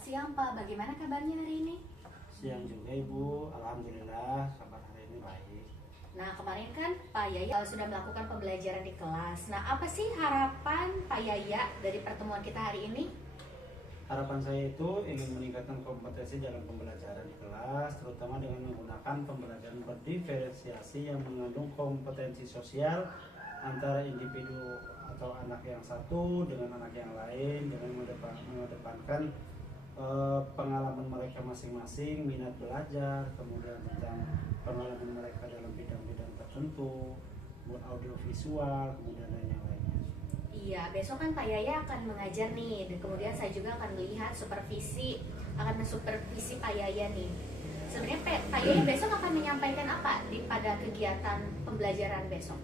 Siang Pak, bagaimana kabarnya hari ini? Siang juga Ibu, Alhamdulillah kabar hari ini baik. Nah kemarin kan Pak Yaya sudah melakukan pembelajaran di kelas. Nah apa sih harapan Pak Yaya dari pertemuan kita hari ini? Harapan saya itu ingin meningkatkan kompetensi dalam pembelajaran di kelas, terutama dengan menggunakan pembelajaran berdiferensiasi yang mengandung kompetensi sosial antara individu atau anak yang satu dengan anak yang lain, dengan mengedepankan pengalaman mereka masing-masing, minat belajar, kemudian tentang pengalaman mereka dalam bidang-bidang tertentu, audiovisual, kemudian dan yang lainnya. Iya, besok kan Pak Yaya akan mengajar nih, dan kemudian saya juga akan melihat akan mensupervisi Pak Yaya nih. Sebenarnya Pak Yaya besok akan menyampaikan apa pada kegiatan pembelajaran besok?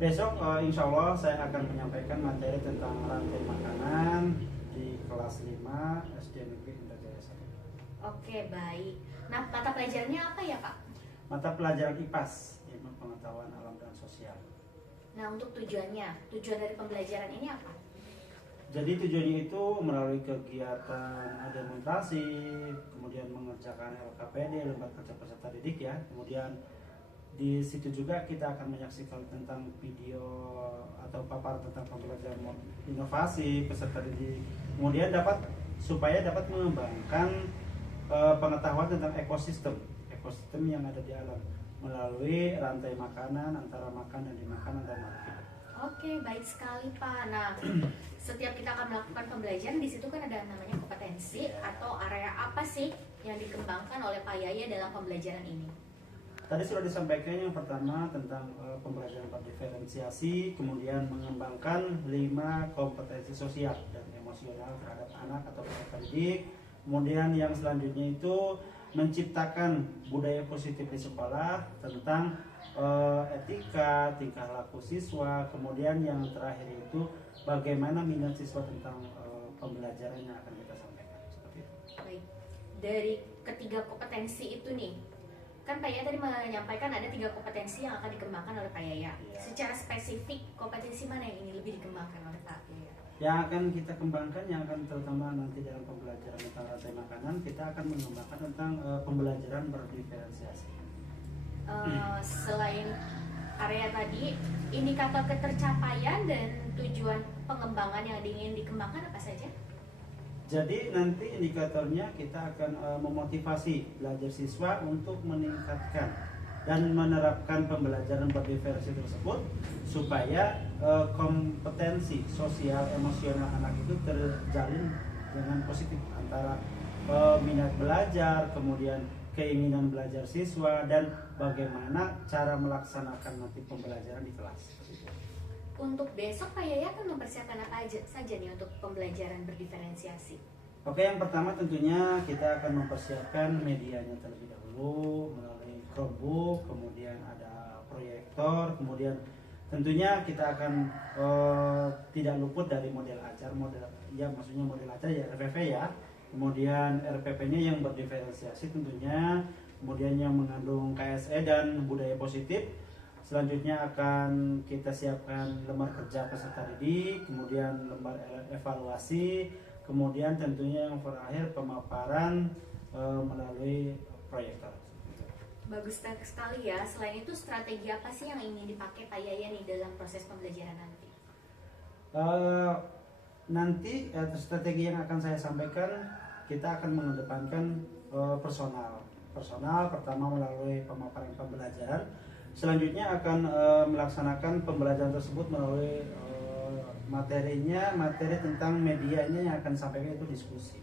Besok insya Allah saya akan menyampaikan materi tentang rantai makanan di kelas 5 SD Negeri Indrajaya 1. Oke, baik. Nah, mata pelajarannya apa ya Pak? Mata pelajaran IPAS, Ilmu Pengetahuan Alam dan Sosial. Nah, untuk tujuan dari pembelajaran ini apa? Jadi tujuannya itu melalui kegiatan demonstrasi, kemudian mengerjakan LKPD, Lembaga Kerja Peserta Didik ya. Kemudian di situ juga kita akan menyaksikan tentang video atau paparan tentang pembelajaran inovasi peserta didik. Kemudian supaya dapat mengembangkan pengetahuan tentang ekosistem yang ada di alam melalui rantai makanan antara makan dan dimakan antar makhluk hidup. Oke, baik sekali Pak. Nah, setiap kita akan melakukan pembelajaran di situ kan ada namanya kompetensi atau area apa sih yang dikembangkan oleh Pak Yaya dalam pembelajaran ini? Tadi sudah disampaikan yang pertama tentang pembelajaran berdiferensiasi, kemudian mengembangkan 5 kompetensi sosial dan emosional terhadap anak atau peserta didik. Kemudian yang selanjutnya itu menciptakan budaya positif di sekolah tentang etika, tingkah laku siswa. Kemudian yang terakhir itu bagaimana minat siswa tentang pembelajaran yang akan kita sampaikan. Seperti itu. Baik, dari ketiga kompetensi itu nih, kan Pak Yaya tadi menyampaikan ada 3 kompetensi yang akan dikembangkan oleh Pak Yaya. Ya. Secara spesifik, kompetensi mana yang ingin lebih dikembangkan oleh Pak Yaya? Yang akan kita kembangkan, yang akan terutama nanti dalam pembelajaran tentang rantai makanan, kita akan mengembangkan tentang pembelajaran berdiferensiasi. Selain area tadi, indikator ketercapaian dan tujuan pengembangan yang ingin dikembangkan apa saja? Jadi nanti indikatornya kita akan memotivasi belajar siswa untuk meningkatkan dan menerapkan pembelajaran berdiferensiasi tersebut supaya kompetensi sosial emosional anak itu terjalin dengan positif antara minat belajar, kemudian keinginan belajar siswa, dan bagaimana cara melaksanakan nanti pembelajaran di kelas. Untuk besok Pak Yaya akan mempersiapkan apa aja saja nih untuk pembelajaran berdiferensiasi? Oke, yang pertama tentunya kita akan mempersiapkan medianya terlebih dahulu melalui Chromebook, kemudian ada proyektor, kemudian tentunya kita akan tidak luput dari model acar, maksudnya model acar ya RPP ya, kemudian RPP-nya yang berdiferensiasi tentunya, kemudian yang mengandung KSE dan budaya positif. Selanjutnya akan kita siapkan lembar kerja peserta didik, kemudian lembar evaluasi, kemudian tentunya yang terakhir pemaparan melalui proyektor. Bagus sekali ya. Selain itu strategi apa sih yang ingin dipakai Pak Yaya nih dalam proses pembelajaran nanti? Nanti strategi yang akan saya sampaikan, kita akan mengedepankan personal pertama melalui pemaparan pembelajaran. Selanjutnya akan melaksanakan pembelajaran tersebut melalui materi tentang medianya yang akan sampaikan itu diskusi.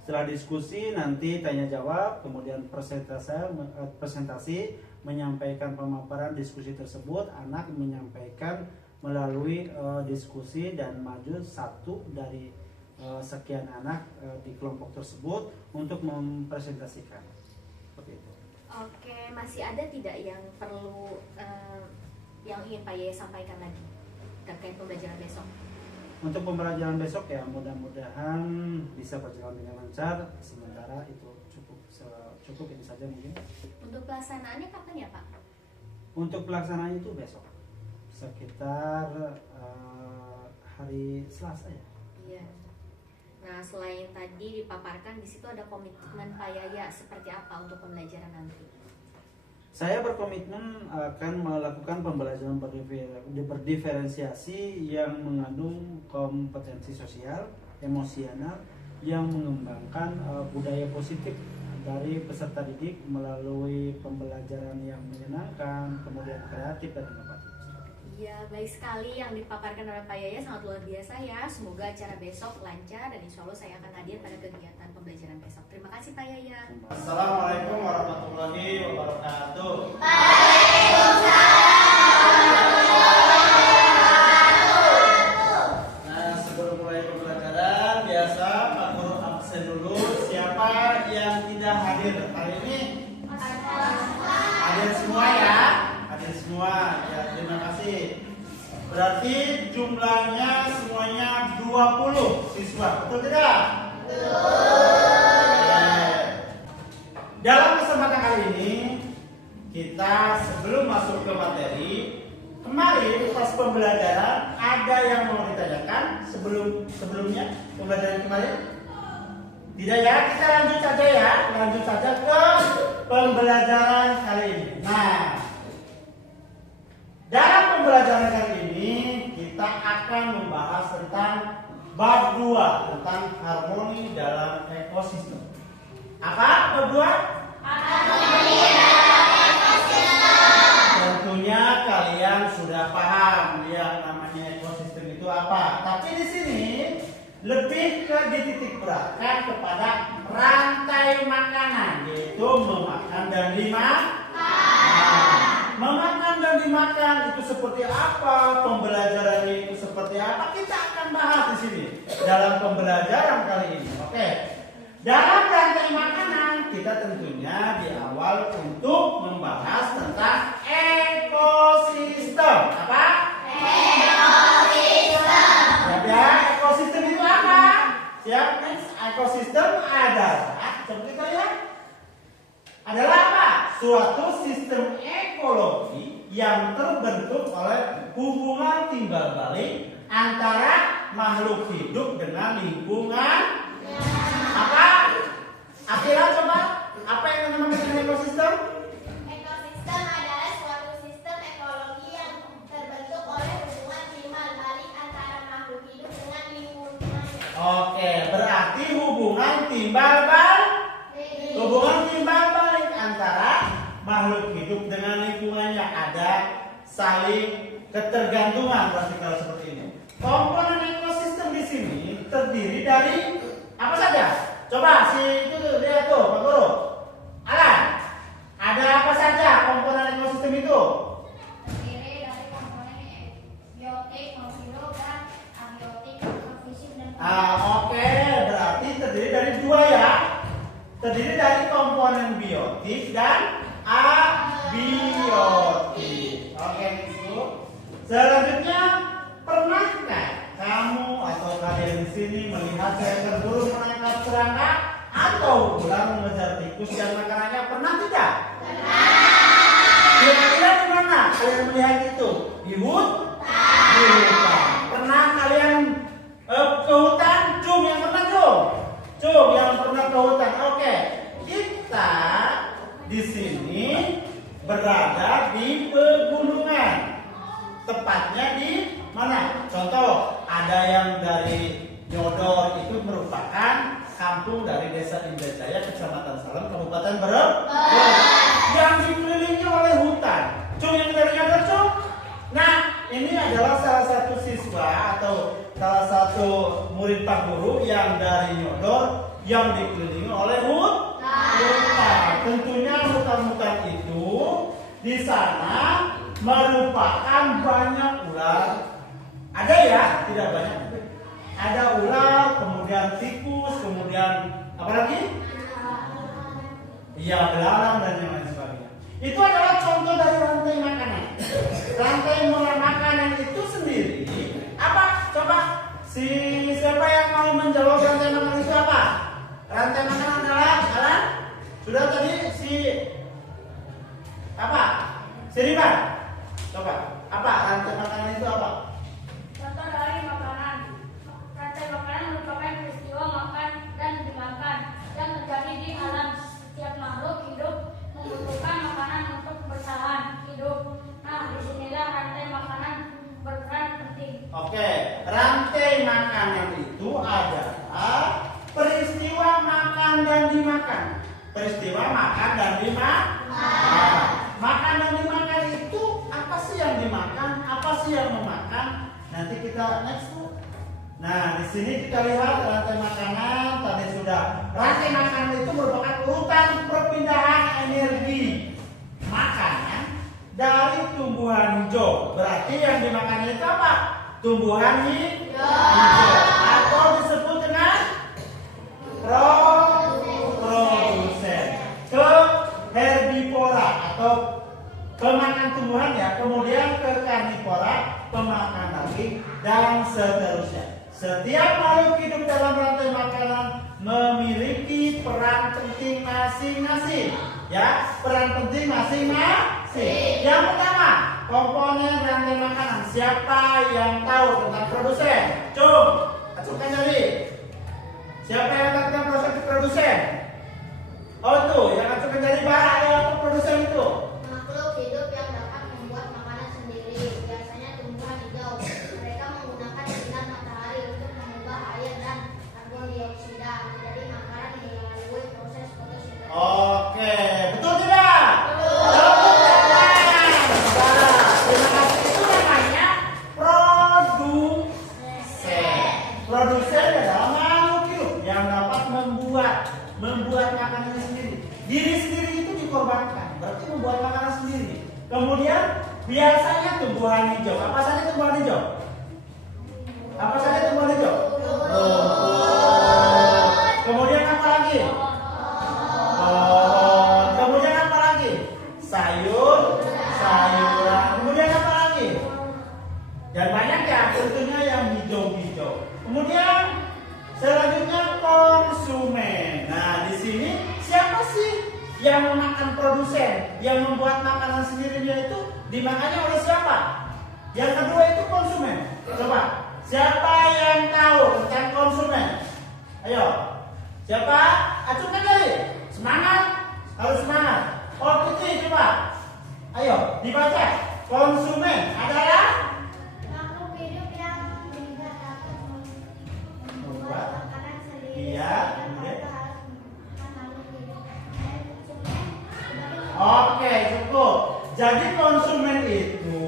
Setelah diskusi nanti tanya jawab, kemudian presentasi menyampaikan pemaparan diskusi tersebut, anak menyampaikan melalui diskusi dan maju satu dari sekian anak di kelompok tersebut untuk mempresentasikan. Seperti itu. Oke, masih ada tidak yang perlu yang ingin Pak Yaya sampaikan lagi terkait pembelajaran besok? Untuk pembelajaran besok ya mudah-mudahan bisa berjalan dengan lancar. Sementara itu cukup ini saja mungkin. Untuk pelaksanaannya kapan ya Pak? Untuk pelaksanaannya itu besok sekitar hari Selasa ya. Iya. Nah, selain tadi dipaparkan, di situ ada komitmen Pak Yaya seperti apa untuk pembelajaran nanti? Saya berkomitmen akan melakukan pembelajaran berdiferensiasi yang mengandung kompetensi sosial, emosional, yang mengembangkan budaya positif dari peserta didik melalui pembelajaran yang menyenangkan, kemudian kreatif dan inovatif. Iya, baik sekali yang dipaparkan oleh Pak Yaya, sangat luar biasa ya. Semoga acara besok lancar dan insya Allah saya akan hadir pada kegiatan pembelajaran besok. Terima kasih Pak Yaya. Assalamualaikum warahmatullahi wabarakatuh. Nah, sebelum mulai pembelajaran, biasa Pak Guru absen dulu. Siapa yang tidak hadir hari ini? Hadir semua ya? Hadir semua. Ya, terima kasih. Berarti jumlahnya semuanya 20 siswa. Betul tidak? Dalam kesempatan kali ini kita sebelum masuk ke materi, kemarin pas pembelajaran ada yang mau ditanyakan sebelumnya pembelajaran kemarin? Tidak ya, kita lanjut saja ya, lanjut saja ke pembelajaran kali ini. Nah, dalam pembelajaran kali ini kita akan membahas tentang bab 2 tentang harmoni dalam ekosistem. Apa bab 2? Harmoni dalam ekosistem. Tentunya kalian sudah paham ya namanya ekosistem itu apa. Tapi di sini lebih dititik beratkan kepada rantai makanan, yaitu memakan dan dimakan. Memakan dan dimakan itu seperti apa? Pembelajarannya itu seperti apa? Kita akan bahas di sini dalam pembelajaran kali ini. Oke. Dalam rantai makanan kita tentunya di awal untuk membahas tentang ekosistem. Apa? Ekosistem. Siap ya? Ekosistem itu apa? Siap? Ekosistem adalah, coba kita lihat. Adalah apa? Suatu sistem ekologi yang terbentuk oleh hubungan timbal balik antara makhluk hidup dengan lingkungan. Apa? Akhirnya coba, apa yang dinamakan ekosistem? Ekosistem adalah suatu sistem ekologi yang terbentuk oleh hubungan timbal balik antara makhluk hidup dengan lingkungan. Oke, berarti hubungan timbal balik. Hubungan timbal balik antara makhluk hidup dengan lingkungannya, ada saling ketergantungan berarti kalau seperti ini. Komponen ekosistem di sini terdiri dari apa saja? Coba si itu tuh lihat tuh Pak Guru. Alan, ada apa saja komponen ekosistem itu? Terdiri dari komponen biotik, non-bio, dan abiotik, non-fisik, dan Oke, berarti terdiri dari dua ya. Terdiri dari komponen biotik dan abiotik. Oke, itu. Selanjutnya, pernahkah kamu atau kalian di sini melihat seekor burung menangkap serangga atau ular mengejar tikus dan makanannya? Pernah tidak? Pernah. Kira-kira di mana kalian melihat itu? Di hutan. Di hutan. Pernah kalian ke hutan? Cum yang pernah cum? Cum yang pernah ke hutan. Oke, kita di sini berada di pegunungan. Tepatnya di mana? Contoh, ada yang dari Nyodor itu merupakan kampung dari Desa Indrajaya, Kecamatan Salem, Kabupaten Brebes, yang dikelilingi oleh hutan. Cung yang dari Nyodor, cung. Nah, ini adalah salah satu siswa atau salah satu murid Pak Guru yang dari Nyodor yang dikelilingi oleh hutan. Tentunya hutan-hutan itu di sana merupakan banyak ular. Ada ya, tidak banyak. Ada ular, kemudian tikus, kemudian apa lagi? Iya, belalang dan yang lain sebagainya. Itu adalah contoh dari rantai makanan. Rantai makanan itu sendiri apa? Coba siapa yang mau menjawab rantai makanan itu apa? Rantai makanan adalah Alan? Sudah tadi si apa? Siriban. Coba, apa rantai makanan itu apa? contoh dari makanan. Rantai makanan merupakan peristiwa Oke, rantai makanan itu adalah peristiwa makan dan dimakan. Peristiwa makan dan dimakan. Makan dan dimakan itu apa sih yang dimakan? Apa sih yang memakan? Nanti kita next. Nah, di sini kita lihat rantai makanan tadi sudah. Rantai makanan itu merupakan urutan perpindahan energi makanan dari tumbuhan hijau. Berarti yang dimakan itu apa? Tumbuhan hijau atau disebut dengan produsen. Ke herbivora atau pemakan tumbuhan ya, kemudian ke karnivora, pemakan daging dan seterusnya. Setiap makhluk hidup dalam rantai makanan memiliki peran penting masing-masing. Ya, peran penting masing-masing. Yang pertama, komponen rantai makanan. Siapa yang tahu tentang produsen? Acungkan jari. Siapa yang tahu tentang produsen? Oh tuh, yang acungkan jari barak ya, produsen itu. Makhluk hidup yang dapat membuat makanan sendiri, biasanya tumbuhan hijau. Mereka menggunakan sinar matahari untuk mengubah air dan karbon dioksida menjadi makanan melalui proses fotosintesis. Oke, betul tidak? Betul. Terima kasih. Itu namanya produsen. Produsen adalah makhluk hidup yang dapat membuat makanannya sendiri. Diri sendiri itu dikorbankan, berarti membuat makanan sendiri. Kemudian biasanya tumbuhan hijau. Apa saja tumbuhan hijau? Apa saja tumbuhan hijau? Kemudian apa lagi? Kemudian apa lagi? Sayuran. Kemudian apa lagi? Dan banyak ya, tentunya yang hijau-hijau. Kemudian selanjutnya konsumen. Nah, di sini siapa sih yang memakan produsen, yang membuat makanan sendirinya itu dimakannya oleh siapa? Yang kedua itu konsumen. Coba, siapa yang tahu tentang konsumen? Ayo, siapa? Acungkan jari. Semangat, harus semangat. Oh, Putri, coba. Ayo, dibaca. Konsumen adalah Makhluk hidup yang tidak dapat membuat makanan sendiri. Iya, sehingga kemudian? mereka harus memakan makhluk hidup. Oke, cukup. Jadi konsumen itu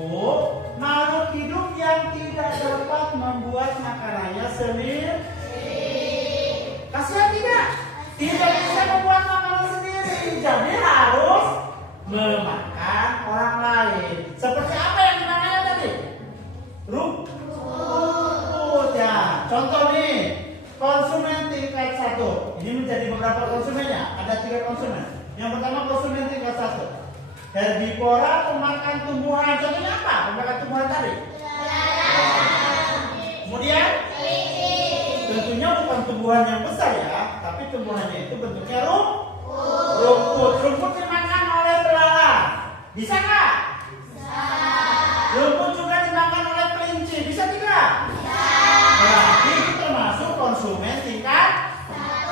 makhluk hidup yang tidak dapat membuat makanannya sendiri. Kasihan tidak? Tidak bisa membuat makanan sendiri. Jadi harus memakan orang lain. Seperti apa yang dimakannya tadi? Rumput ya. Contoh nih, konsumen tingkat 1. Ini menjadi beberapa konsumennya. Ada 3 konsumen. Yang pertama konsumen tingkat 1. Herbivora, pemakan tumbuhan. Contohnya apa? Pemakan tumbuhan tadi. Kemudian tentunya bukan tumbuhan yang besar ya, tapi tumbuhannya itu bentuknya rumput. Rumput dimakan oleh belalang. Bisa nggak? Rumput juga dimakan oleh kelinci. Bisa tidak? Berarti itu termasuk konsumen tingkat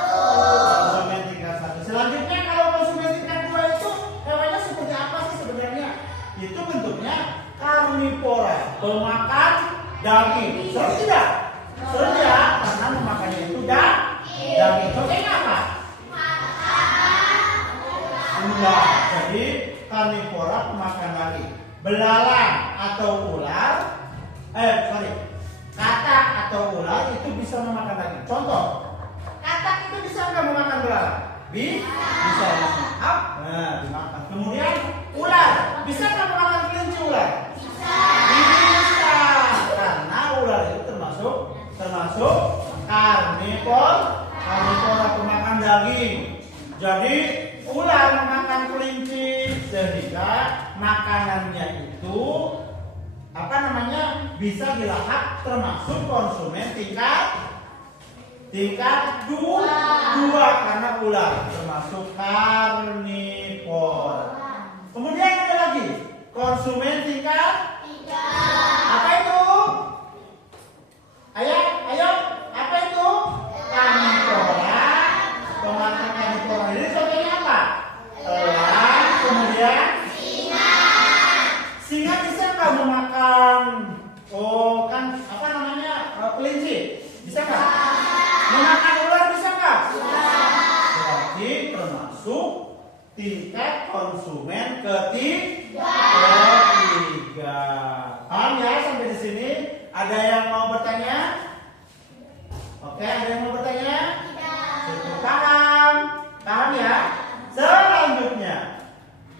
1. Selanjutnya kalau konsumen tingkat 2 itu hewannya seperti apa sih sebenarnya? Itu bentuknya karnivora, pemakan daging. Seru tidak? Seru ya, karena memakannya itu daging. Contohnya apa? Enggak. Jadi karnivora pemakan daging. Belalang atau ular, katak atau ular itu bisa memakan daging. Contoh, katak itu bisa nggak memakan belalang? Bisa. Nah, dimakan. Kemudian ular bisa nggak memakan kelinci ular? Bisa. Karena ular itu termasuk karnivora pemakan daging. Jadi ular memakan kelinci sehingga makanannya itu bisa dilahap termasuk konsumen tingkat 2 karena ular termasuk karnivora. Kemudian ada lagi konsumen tingkat 3. Apa itu? Ayo, apa itu? Karnivora, pemakan karnivora. Jadi contohnya apa? Elang, kemudian singa bisa nggak memakan? Oh kan apa Ada yang mau bertanya? Oke, ada yang mau bertanya? Cukup paham? Paham ya? Selanjutnya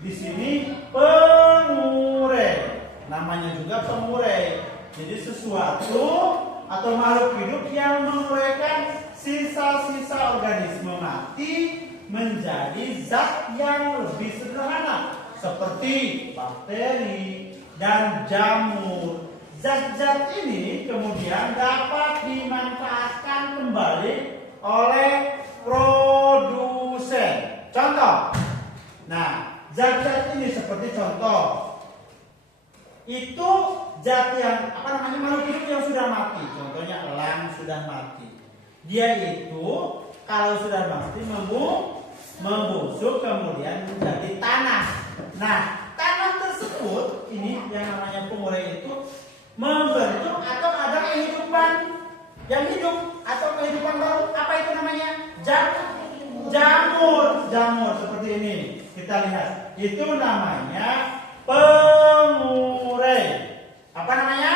di sini pengurai. Namanya juga pengurai. Jadi sesuatu atau makhluk hidup yang menguraikan sisa-sisa organisme mati menjadi zat yang lebih sederhana seperti bakteri dan jamur. Zat-zat ini kemudian dapat dimanfaatkan kembali oleh produsen. Contoh. Nah, zat-zat ini seperti contoh. Itu zat yang makhluk hidup yang sudah mati. Contohnya elang sudah mati. Dia itu kalau sudah mati membusuk kemudian menjadi tanah. Nah, tanah tersebut ini yang namanya pengurai itu membentuk atau ada kehidupan yang hidup atau kehidupan baru. Apa itu namanya? Jamur seperti ini. Kita lihat. Itu namanya pengurai. Apa namanya?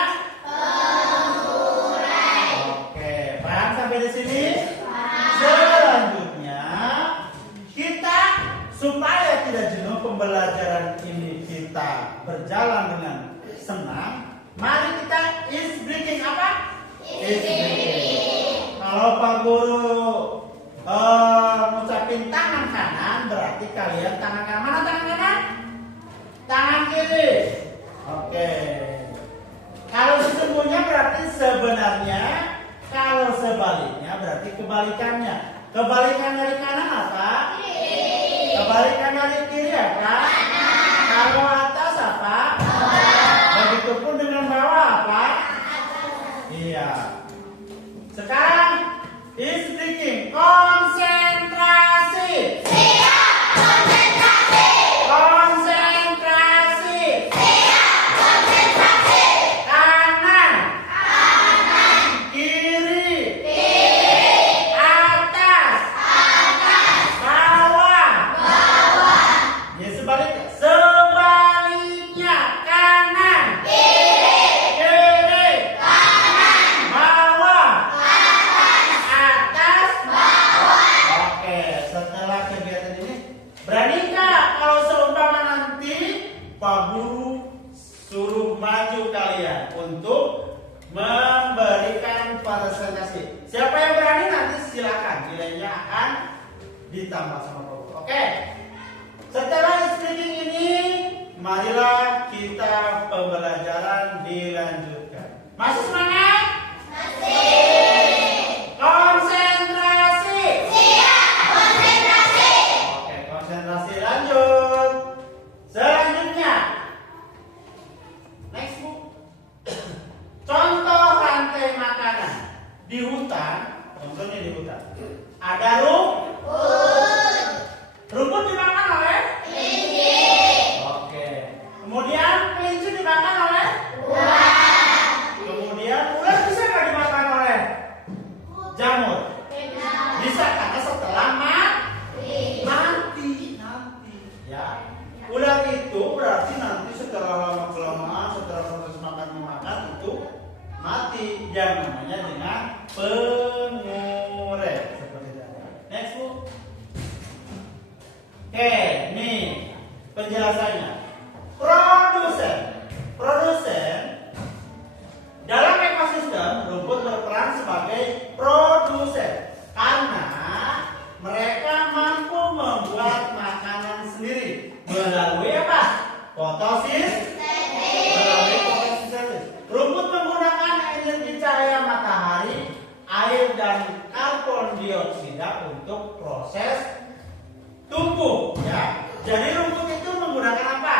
Pengurai. Oke, paham sampai di sini? Selanjutnya kita supaya tidak jenuh pembelajaran ini kita berjalan dengan senang, mari kita is breathing apa? Is breathing. Kalau Pak Guru ngucapin tangan kanan, berarti kalian tangan kanan. Mana tangan kanan? Tangan kiri. Oke. Kalau sesungguhnya berarti sebenarnya. Kalau sebaliknya berarti kebalikannya. Kebalikan dari kanan apa? Kiri. Kebalikan dari kiri apa? Kanan. Kalau atas apa? Bawah. Begitupun dengan bawah apa? Iya. Sekarang is speaking. Konsentrasi. Siap, konsentrasi. Konsentrasi. Siap, konsentrasi. Kanan. Kanan, Kiri. kiri, Atas. atas, Bawah. bawah, Ya sebaliknya. Sebaliknya. Kanan. kiri, Kiri. kanan, Bawah. atas, Atas. bawah. Oke, setelah kegiatan ini berani nggak kalau seumpama nanti Pak Guru suruh maju kalian untuk memberikan presentasi. Siapa yang berani nanti silakan, nilainya akan ditambah sama Pak Guru. Oke. Setelah speaking ini, marilah kita pembelajaran dilanjutkan. Masih semangat? Konsentrasi. Siap, konsentrasi. Oke, konsentrasi lanjut. Selanjutnya, next book. Contoh rantai makanan di hutan. Contohnya di hutan. Ada rumput dimakan oleh Kelinci. Oke. Kemudian kelinci dimakan oleh Ular. Kemudian ular bisa nggak dimakan oleh jamur? Bisa karena setelah mati. Ya. Ular itu berarti nanti setelah lama kelamaan setelah proses makan itu mati, yang namanya dengan pengurai seperti itu. Next Bu. Oke, nih penjelasannya. Produsen dalam ekosistem rumput berperan sebagai produsen karena mereka mampu membuat makanan sendiri melalui apa? Melalui fotosintesis. Rumput menggunakan energi cahaya matahari, air dan karbon dioksida untuk proses tumbuh. Ya, jadi rumput itu menggunakan apa?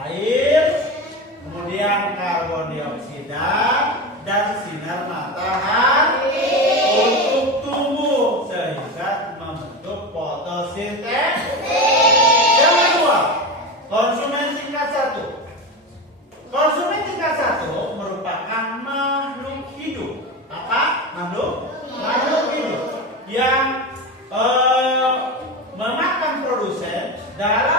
Air, kemudian karbon dioksida dan sinar matahari untuk tumbuh sehingga membentuk fotosintesis. Yang kedua, konsumen tingkat 1. Konsumen tingkat 1 merupakan makhluk hidup. Apa? Makhluk hidup yang memakan produsen dalam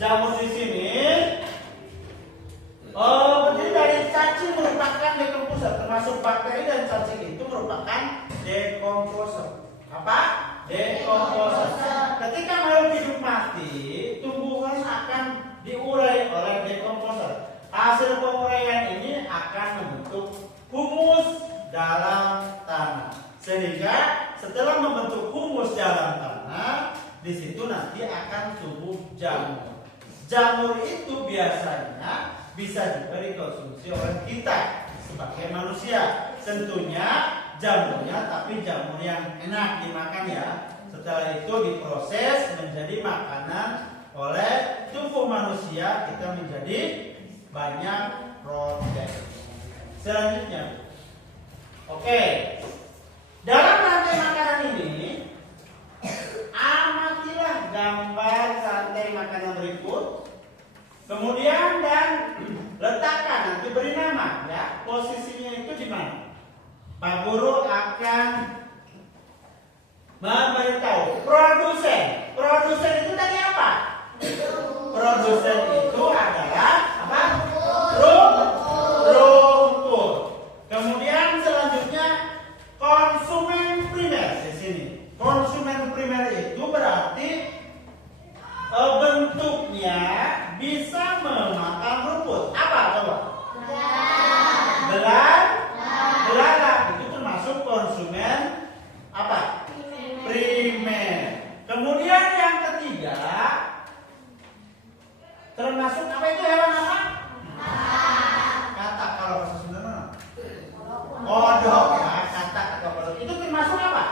Jamur di sini berdiri dari cacing, merupakan dekomposer, termasuk bakteri dan cacing itu merupakan dekomposer. Apa? Dekomposer. Ketika makhluk hidup mati, tumbuhan akan diurai oleh dekomposer. Hasil penguraian ini akan membentuk humus dalam tanah. Sehingga setelah membentuk humus dalam tanah, di situ nanti akan tumbuh jamur. Jamur itu biasanya bisa juga dikonsumsi oleh kita sebagai manusia. Tentunya jamurnya tapi jamur yang enak dimakan ya. Setelah itu diproses menjadi makanan oleh tubuh manusia, kita menjadi banyak protein. Selanjutnya, oke, dalam rantai makanan ini amatilah gambar rantai makanan berikut. Kemudian dan letakkan, nanti beri nama ya, posisinya itu di mana. Pak Guru akan memberitahu produsen. Produsen itu tadi apa? Produsen itu adalah apa? Rumput. Kemudian selanjutnya konsumen primer di sini. Konsumen primer itu berarti bentuknya bisa memakan rumput. Apa coba? Belalang itu termasuk konsumen apa? Primer. Kemudian yang ketiga termasuk apa itu hewan apa? Katak kalau bahasa Sunda. Kodok ya, katak atau kodok itu termasuk apa?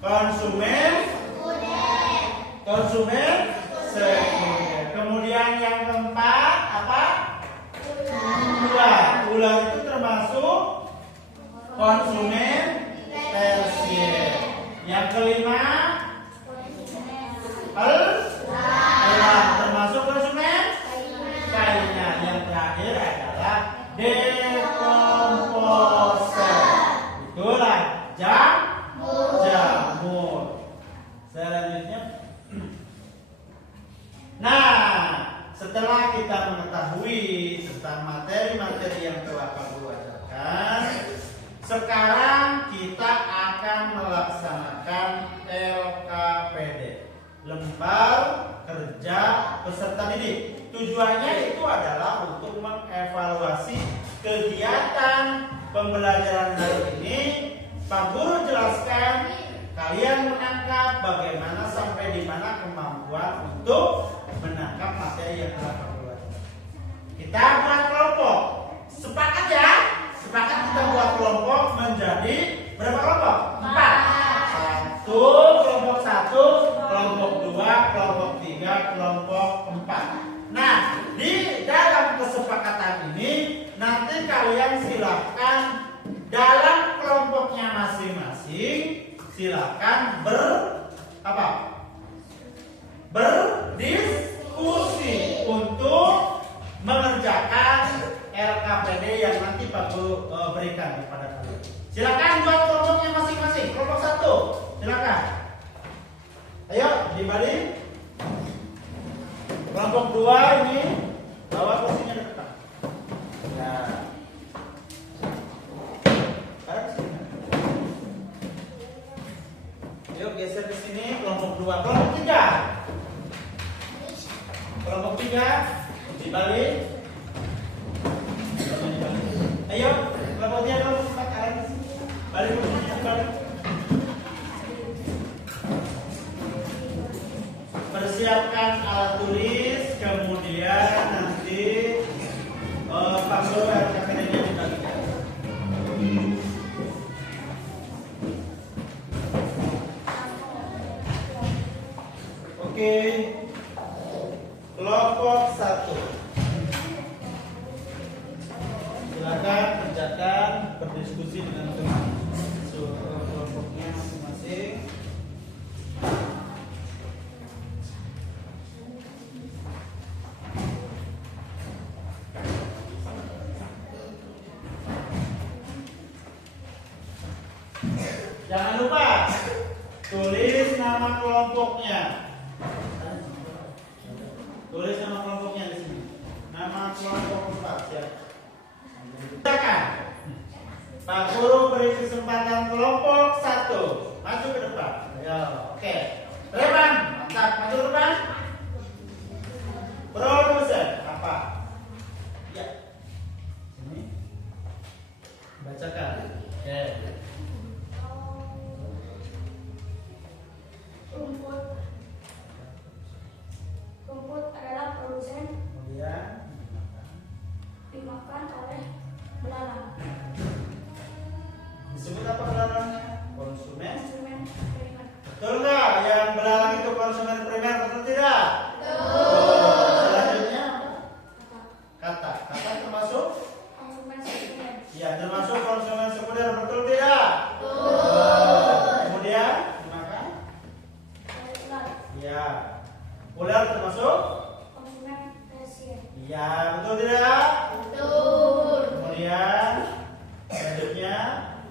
Konsumen sekunder. Kemudian yang keempat apa? Ular itu termasuk konsumen tersier. Yang kelima elang termasuk konsumen lainnya. Yang terakhir adalah dekomposer. Itulah jamur. Selanjutnya, nah, setelah kita mengetahui tentang materi-materi yang telah Pak Guru ajarkan, sekarang kita akan melaksanakan LKPD, Lembar Kerja Peserta Didik. Tujuannya itu adalah untuk mengevaluasi kegiatan pembelajaran hari ini. Pak Guru jelaskan, kalian menangkap bagaimana sampai di mana kemampuan untuk menangkap materi yang telah Pak Guru ajarkan. Kita buat kelompok. Sepakat ya? Sepakat kita buat kelompok menjadi berapa kelompok? 4. Kelompok 1, kelompok 2, kelompok 3, kelompok 4. Nah, di dalam kesepakatan ini nanti kalian silakan dalam kelompoknya masing-masing silakan berdiskusi untuk mengerjakan LKPD yang nanti Pak Guru berikan kepada kalian. Silakan buat kelompoknya masing-masing. Kelompok 1, silakan. Ayo dibalik. Kelompok 2 ini bawa kursinya ke depan. Nah, yuk geser ke sini. Kelompok 2, kelompok 3. Kelompok 3 dibalik. Ayo, kelompok 3 kelompok 4 arah ke sini. Balik kursinya dibalik. Persiapkan alat tulis, kemudian nanti Pak Guru LKPD-nya dibagikan. Oke, kelompok 1. Silakan kerjakan, berdiskusi dengan teman kelompoknya masing-masing. Jangan lupa tulis nama kelompoknya. Tulis nama kelompoknya di sini. Nama kelompok 4 ya. Silakan. Pak Guru beri kesempatan kelompok 1 maju ke depan. Ya, oke. Reman, mantap, maju ke depan. Produser apa? Ya. Sini. Bacakan. Oke. Rumput adalah produsen Kemudian dimakan oleh belalang. disebut apa belalangnya? Konsumen. Konsumen primer. Betul nggak? Yang belalang itu konsumen primer, betul tidak? Betul. Selanjutnya kata. Kata termasuk? Konsumen sekunder. Ya, termasuk konsumen sekunder, betul tidak? Betul. Kemudian dimakan? Ular. Ya. Ular termasuk? Konsumen tersier. Ya, betul tidak? Betul. Kemudian selanjutnya?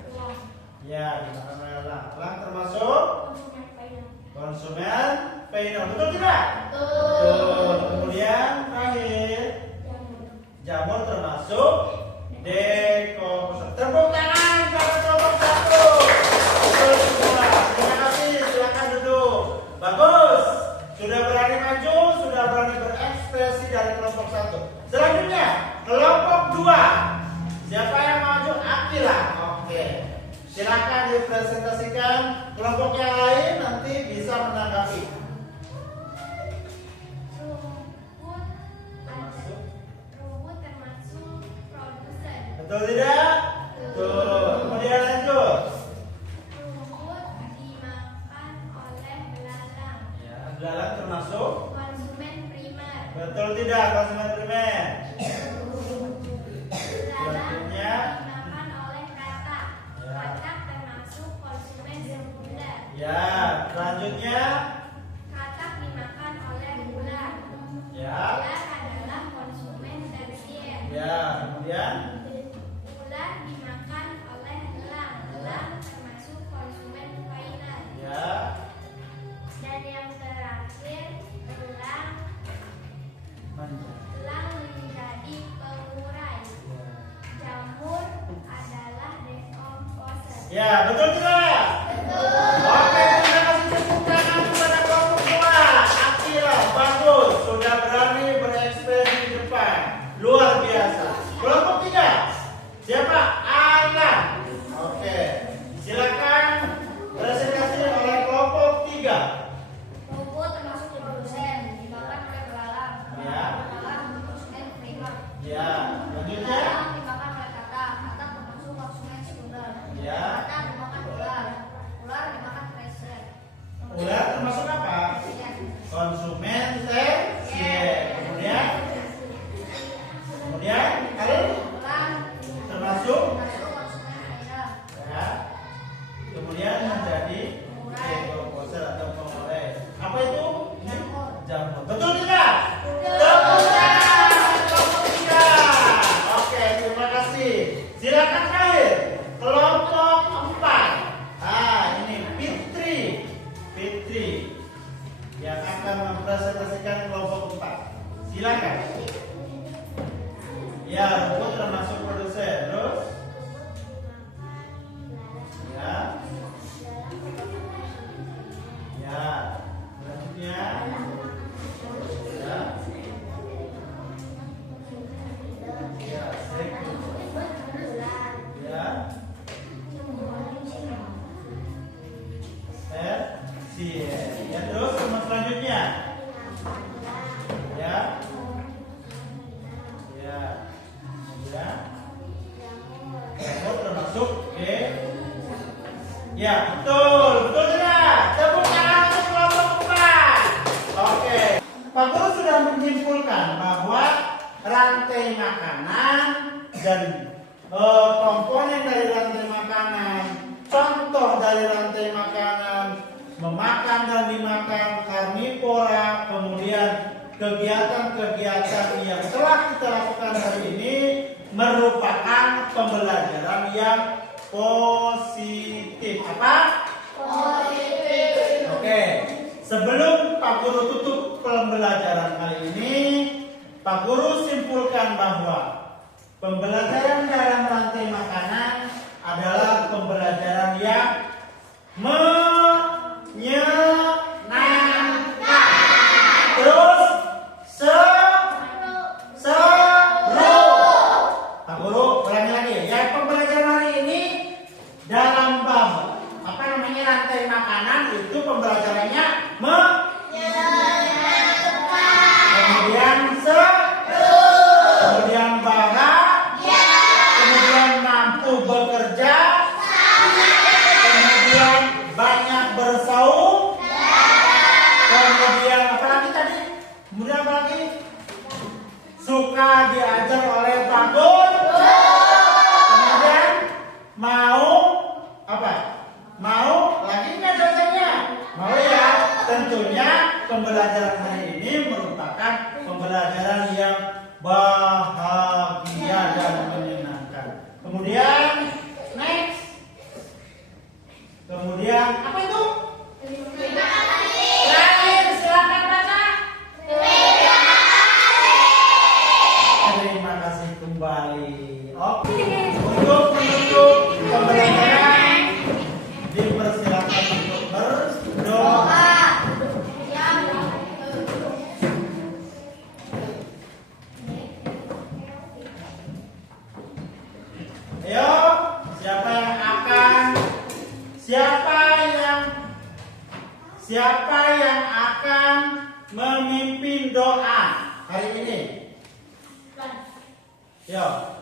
Elang. Ya, dimakan oleh elang. Elang termasuk? Konsumen final. Konsumen final, betul tidak? Betul. Betul. Kemudian terakhir, Jamur. jamur termasuk dekomposasi. Tepuk tangan pada kelompok 1. Betul semua. Terima kasih. Silakan duduk. Bagus. Sudah berani maju, sudah berani berekspresi dari kelompok 1. Selanjutnya kelompok 2. Siapa yang maju? Akila. Oke. Silakan dipresentasikan. Kelompok yang lain nanti bisa menanggapi. Rumput termasuk produsen. Betul tidak? Betul. Kemudian lanjut. Rumput dimakan oleh belalang. Ya, belalang termasuk? Konsumen primer. Betul tidak? Konsumen primer. Belalang Selanjutnya. dimakan oleh katak. Ya. Katak termasuk konsumen sekunder. Ya, selanjutnya. Katak dimakan oleh ular. Ya. Ular adalah konsumen tersier. Ya, kemudian. Ular dimakan oleh elang. Elang termasuk konsumen final. Ya. Dan yang terakhir, elang Manja. menjadi pengurai. Jamur adalah dekomposer. Ya, betul tidak? Oke, terima kasih tepuk tangan kepada kelompok 2. Akila, bagus. Sudah berani berekspresi di depan. Luar biasa. Kelompok 3. Siapa? Alan. Oke. Silakan presentasi oleh kelompok 3. Rumput termasuk produsen, dimakan oleh belalang. Ya. Belalang konsumen primer. Ya, selanjutnya. Belalang dimakan oleh katak. Katak termasuk konsumen sekunder. Ya. Katak dimakan ular. Ular dimakan tersier. Ular termasuk apa? Konsumen tersier. Kemudian Arif Ular termasuk termasuk konsumen final. ya. Kemudian menjadi dekomposer atau pengurai. Apa itu? Jamur. Jamur. Betul tidak? Tepuk tangan kelompok 3. Oke, terima kasih. Silakan terakhir kelompok 4. Ah, ini Fitri yang akan mempresentasikan kelompok 4. Silakan. Ya, rumput termasuk produsen. Terus? Ya. Ya. Selanjutnya. Ya. Ya, ya. Ya, terus sama selanjutnya. Ya. Ya. Ya. Jamur termasuk ya, betul. Betul tidak? Tepuk tangan untuk kelompok 4. Oke. Pak Guru sudah menyimpulkan bahwa rantai makanan dan komponen dari rantai makanan, contoh dari rantai makanan, memakan dan dimakan, karnivora, kemudian kegiatan-kegiatan yang telah kita lakukan hari ini merupakan pembelajaran yang positif. Apa? Positif. Oke. Sebelum Pak Guru tutup pembelajaran kali ini, Pak Guru simpulkan bahwa pembelajaran dalam rantai makanan adalah pembelajaran yang menyenangkan. Terus seru. Pak Guru ulangi lagi. Yang pembelajaran hari ini dalam rantai makanan itu pembelajarannya kemudian seru, kemudian bahagia, kemudian mampu bekerja, kemudian banyak bersaung, kemudian apa lagi tadi? Kemudian apa lagi? Suka diajar oleh Pak Guru, kemudian mau apa? Mau lagi nggak dosennya? Mau ya. Tentunya pembelajaran hari ini merupakan pembelajaran yang bahagia dan menyenangkan. Kemudian next. Kemudian apa itu? Terakhir silakan baca. Terima kasih kembali. Oke. Untuk menutup pembelajaran dipersilakan untuk berdoa. Ayo, siapa yang akan memimpin doa hari ini? Yo.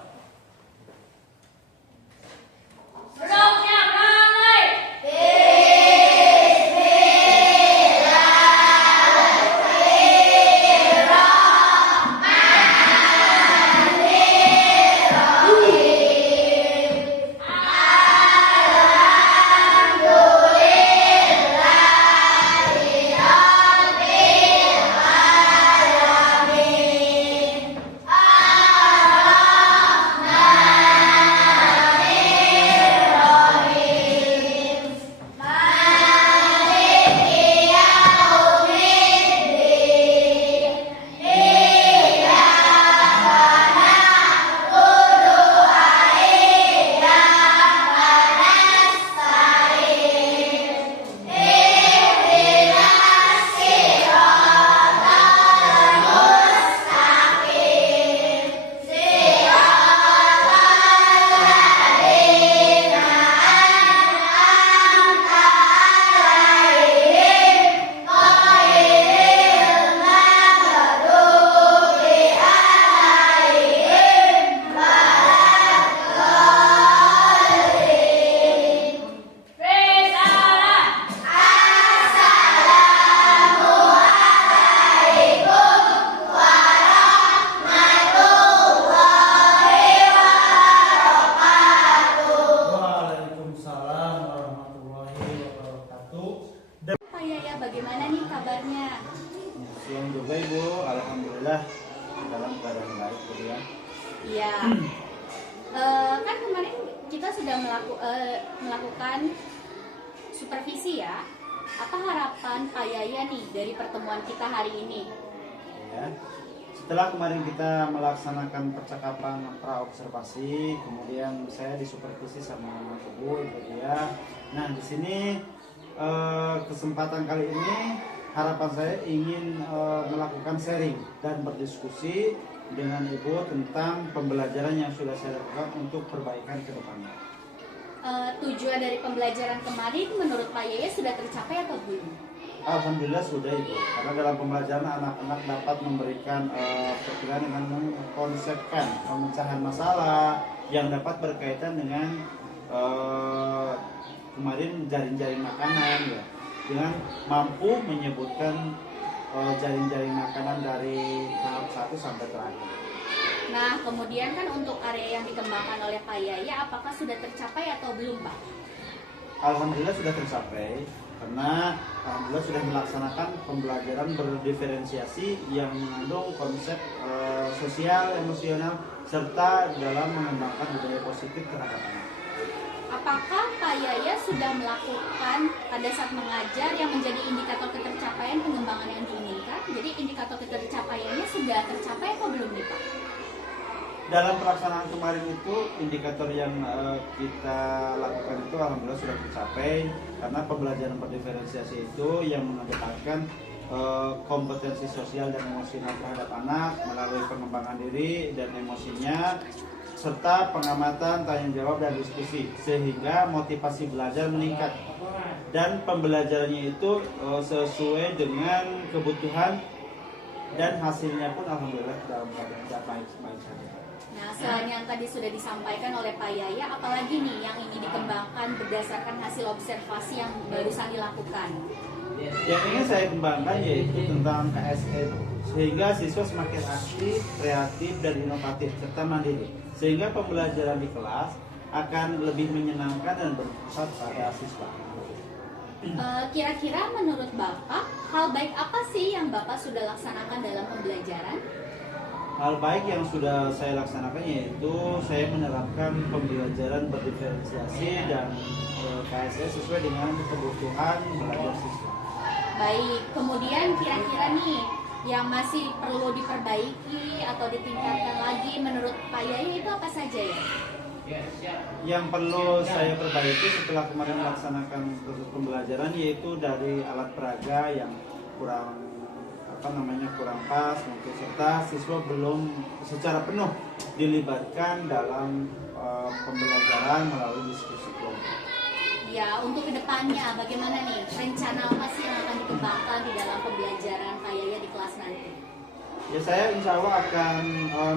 Bagaimana nih kabarnya? Siang juga Ibu, alhamdulillah dalam keadaan baik ya. Iya. Kan kemarin kita sudah melakukan supervisi ya. Apa harapan Pak Yaya nih dari pertemuan kita hari ini? Ya. Setelah kemarin kita melaksanakan percakapan praobservasi, kemudian saya disupervisi sama Ibu ya. Nah di sini kesempatan kali ini harapan saya ingin melakukan sharing dan berdiskusi dengan Ibu tentang pembelajaran yang sudah saya lakukan untuk perbaikan ke depannya. Tujuan dari pembelajaran kemarin menurut Pak Yaya sudah tercapai atau belum? Alhamdulillah sudah Ibu, karena dalam pembelajaran anak-anak dapat memberikan perkiraan dengan mengkonsepkan pemecahan masalah yang dapat berkaitan dengan kemarin jaring-jaring makanan ya, dengan mampu menyebutkan jaring-jaring makanan dari tahap 1 sampai terakhir. Nah, kemudian kan untuk area yang dikembangkan oleh Pak Yaya, apakah sudah tercapai atau belum, Pak? Alhamdulillah sudah tercapai, karena alhamdulillah sudah melaksanakan pembelajaran berdiferensiasi yang mengandung konsep sosial, emosional, serta dalam mengembangkan budaya positif terhadap anak. apakah Pak Yaya sudah melakukan pada saat mengajar yang menjadi indikator ketercapaian pengembangan yang diinginkan? Jadi indikator ketercapaiannya sudah tercapai atau belum nih Pak? Dalam pelaksanaan kemarin itu indikator yang kita lakukan itu alhamdulillah sudah tercapai, karena pembelajaran berdiferensiasi itu yang mengedepankan kompetensi sosial dan emosional terhadap anak melalui pengembangan diri dan emosinya, serta pengamatan, tanya jawab, dan diskusi, sehingga motivasi belajar meningkat dan pembelajarannya itu sesuai dengan kebutuhan, dan hasilnya pun alhamdulillah dalam keadaan baik-baik saja. Nah, selain yang tadi sudah disampaikan oleh Pak Yaya, apalagi nih yang ingin dikembangkan berdasarkan hasil observasi yang barusan dilakukan? Yang ingin saya kembangkan yaitu tentang KSE, sehingga siswa semakin aktif, kreatif, dan inovatif serta mandiri, sehingga pembelajaran di kelas akan lebih menyenangkan dan berpusat pada siswa. Kira-kira menurut Bapak, hal baik apa sih yang Bapak sudah laksanakan dalam pembelajaran? Hal baik yang sudah saya laksanakan yaitu saya menerapkan pembelajaran berdiferensiasi dan KSE sesuai dengan kebutuhan belajar siswa. Baik, kemudian kira-kira nih yang masih perlu diperbaiki atau ditingkatkan lagi menurut Pak Yaya itu apa saja ya? Yang perlu saya perbaiki setelah kemarin melaksanakan proses pembelajaran yaitu dari alat peraga yang kurang kurang pas mungkin, serta siswa belum secara penuh dilibatkan dalam pembelajaran melalui diskusi kelompok. Ya, untuk kedepannya bagaimana nih? Rencana apa sih yang akan dikembangkan di dalam pembelajaran Pak Yaya di kelas nanti? Ya, saya insya Allah akan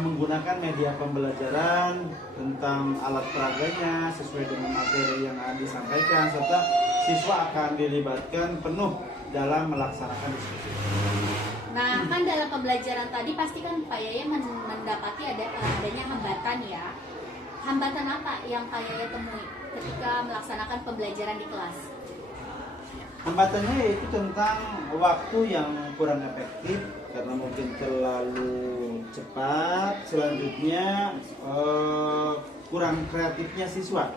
menggunakan media pembelajaran tentang alat peraganya sesuai dengan materi yang disampaikan, serta siswa akan dilibatkan penuh dalam melaksanakan diskusi. Nah, kan dalam pembelajaran tadi pasti kan Pak Yaya mendapati adanya hambatan ya. Hambatan apa yang Pak Yaya temui ketika melaksanakan pembelajaran di kelas? Hambatannya yaitu tentang waktu yang kurang efektif karena mungkin terlalu cepat. Selanjutnya kurang kreatifnya siswa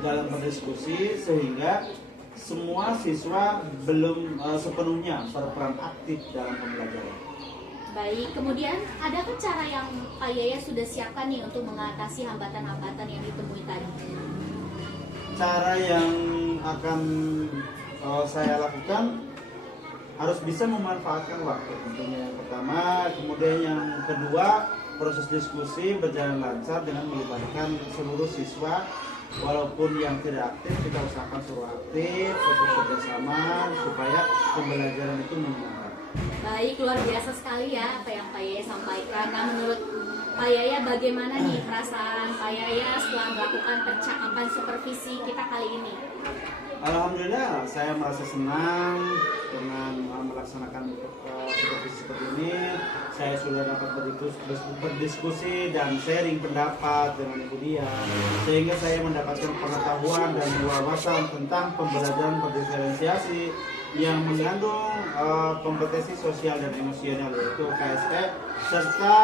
dalam berdiskusi, sehingga semua siswa belum sepenuhnya berperan aktif dalam pembelajaran. Baik, kemudian adakah cara yang Pak Yaya sudah siapkan nih untuk mengatasi hambatan-hambatan yang ditemui tadi? Cara yang akan saya lakukan harus bisa memanfaatkan waktu, tentunya yang pertama. Kemudian yang kedua, proses diskusi berjalan lancar dengan melibatkan seluruh siswa. Walaupun yang tidak aktif, kita usahakan suruh aktif, fokus bersama supaya pembelajaran itu menyenangkan. Baik, luar biasa sekali ya apa yang Pak Yaya sampaikan. Nah, menurut Pak Yaya bagaimana nih perasaan Pak Yaya setelah melakukan percakapan supervisi kita kali ini? Alhamdulillah, saya merasa senang dengan melaksanakan supervisi seperti ini. Saya sudah dapat berdiskusi dan sharing pendapat dengan Ibu Dia, sehingga saya mendapatkan pengetahuan dan wawasan tentang pembelajaran berdiferensiasi yang mengandung kompetensi sosial dan emosional, yaitu KSE, serta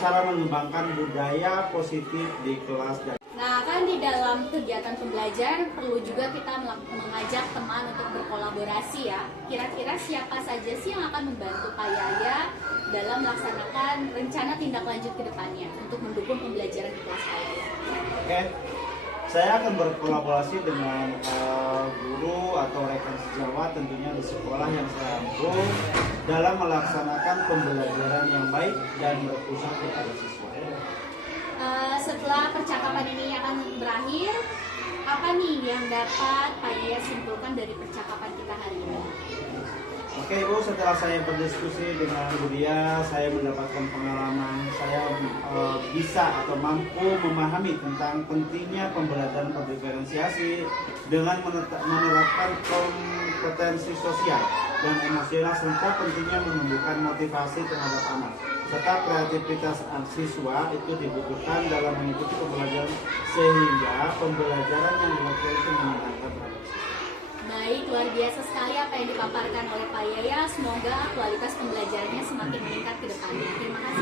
cara mengembangkan budaya positif di kelas. Nah, kan di dalam kegiatan pembelajaran perlu juga kita mengajak teman untuk berkolaborasi ya. Kira-kira siapa saja sih yang akan membantu Pak Yaya dalam melaksanakan rencana tindak lanjut ke depannya untuk mendukung pembelajaran di kelas Pak Yaya? Oke, saya akan berkolaborasi dengan guru atau rekan sejawat tentunya di sekolah yang saya ampu dalam melaksanakan pembelajaran yang baik dan berpusat kepada siswa. Setelah percakapan ini akan berakhir, apa nih yang dapat Pak Yaya simpulkan dari percakapan kita hari ini? Oke Ibu, setelah saya berdiskusi dengan Bu Dia, saya mendapatkan pengalaman. Saya bisa atau mampu memahami tentang pentingnya pembelajaran berdiferensiasi dengan menerapkan kompetensi sosial dan emosional, serta pentingnya menumbuhkan motivasi terhadap anak, serta kreativitas siswa itu dibutuhkan dalam mengikuti pembelajaran, sehingga pembelajaran yang dilakukan itu menyenangkan. Baik, luar biasa sekali apa yang dipaparkan oleh Pak Yaya. Semoga kualitas pembelajarannya semakin meningkat ke depannya. Terima kasih.